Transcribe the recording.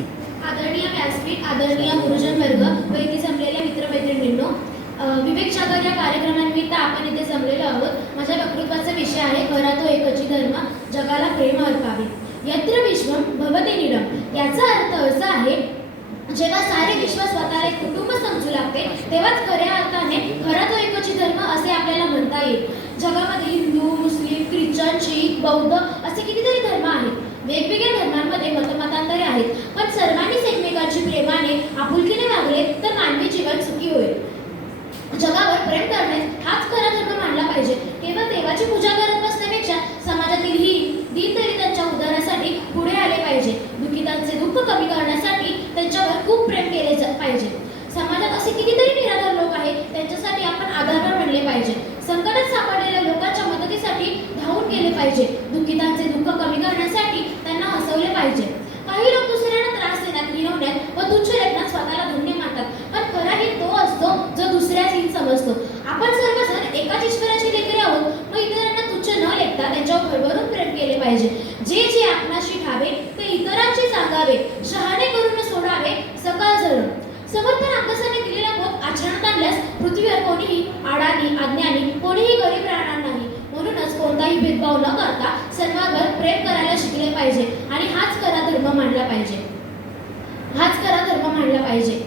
आदरणीय व्यासपीठ आदरणीय गुरुजन वर्ग व इथे जमलेल्या मित्रमैत्रिणींनो विवेक सागर या कार्यक्रमानिमित्त आपण इथे जमलेलो आहोत. माझ्या वक्तृत्वाचा विषय आहे खरा तो एकची धर्म जगाला प्रेम अर्पावे. यत्र विश्वम भवते निडम याचा अर्थ असा आहे जेव्हा सारे विश्व स्वतःला एक कुटुंब समजू लागते तेव्हाच खऱ्या अर्थाने खरा तो एकची धर्म असे आपल्याला म्हणता येईल. जगामध्ये हिंदू मुस्लिम ख्रिश्चन शीख बौद्ध असे कितीतरी धर्म आहेत वेगवेगळ्या मतमतांतरे आहेत. पण सर्वांनीच एकमेकांची प्रेमाने आपुलकीने वागले तर मानवी जीवन सुखी होईल. जगावर प्रेम करणे हाच खरा धर्म मानला पाहिजे. केवळ देवाची पूजा करत बसण्यापेक्षा समाजातील ही दीनदलितांच्या उद्धारासाठी पुढे आले पाहिजे. दुखितांचे दुःख कमी करण्यासाठी त्यांच्यावर खूप प्रेम केले पाहिजे. समाजात असे कितीतरी निराधार लोक आहेत त्यांच्यासाठी आपण आधारवर बनले पाहिजे. संकटात सापडलेल्या लोकांच्या मदतीसाठी धावून गेले पाहिजे. दुखितांचे दुःख कमी करण्यासाठी त्यांना हसवले पाहिजे. काही लोक दुसऱ्यांना त्रास देण्यात विनवण्यात व तुच्छ लेखनात स्वतःला धन्य मानतात पण खरा हे तो असतो जो दुसऱ्यास हित समजतो. आपण सर्वजण एकाच ईश्वराचे लेकरे आहोत मग इतरांना तुच्छ न लेखता त्यांच्यावर भरभरून प्रेम केले पाहिजे. जे जे आपणाशी ठावे ते इतरांशी सांगावे शहाणे करून सोडावे सकाळ जळून. समर्थ रामदासाने दिलेला बोध आचरणात आणल्यास पृथ्वीवर कोणीही आडानी अज्ञानी कोणीही गरीब राहणार नाही. म्हणूनच कोणताही भेदभाव न करता सर्वांवर प्रेम करायला पाहिजे. आणि हाच खरा धर्म मांडला पाहिजे. हाच खरा धर्म मांडला पाहिजे.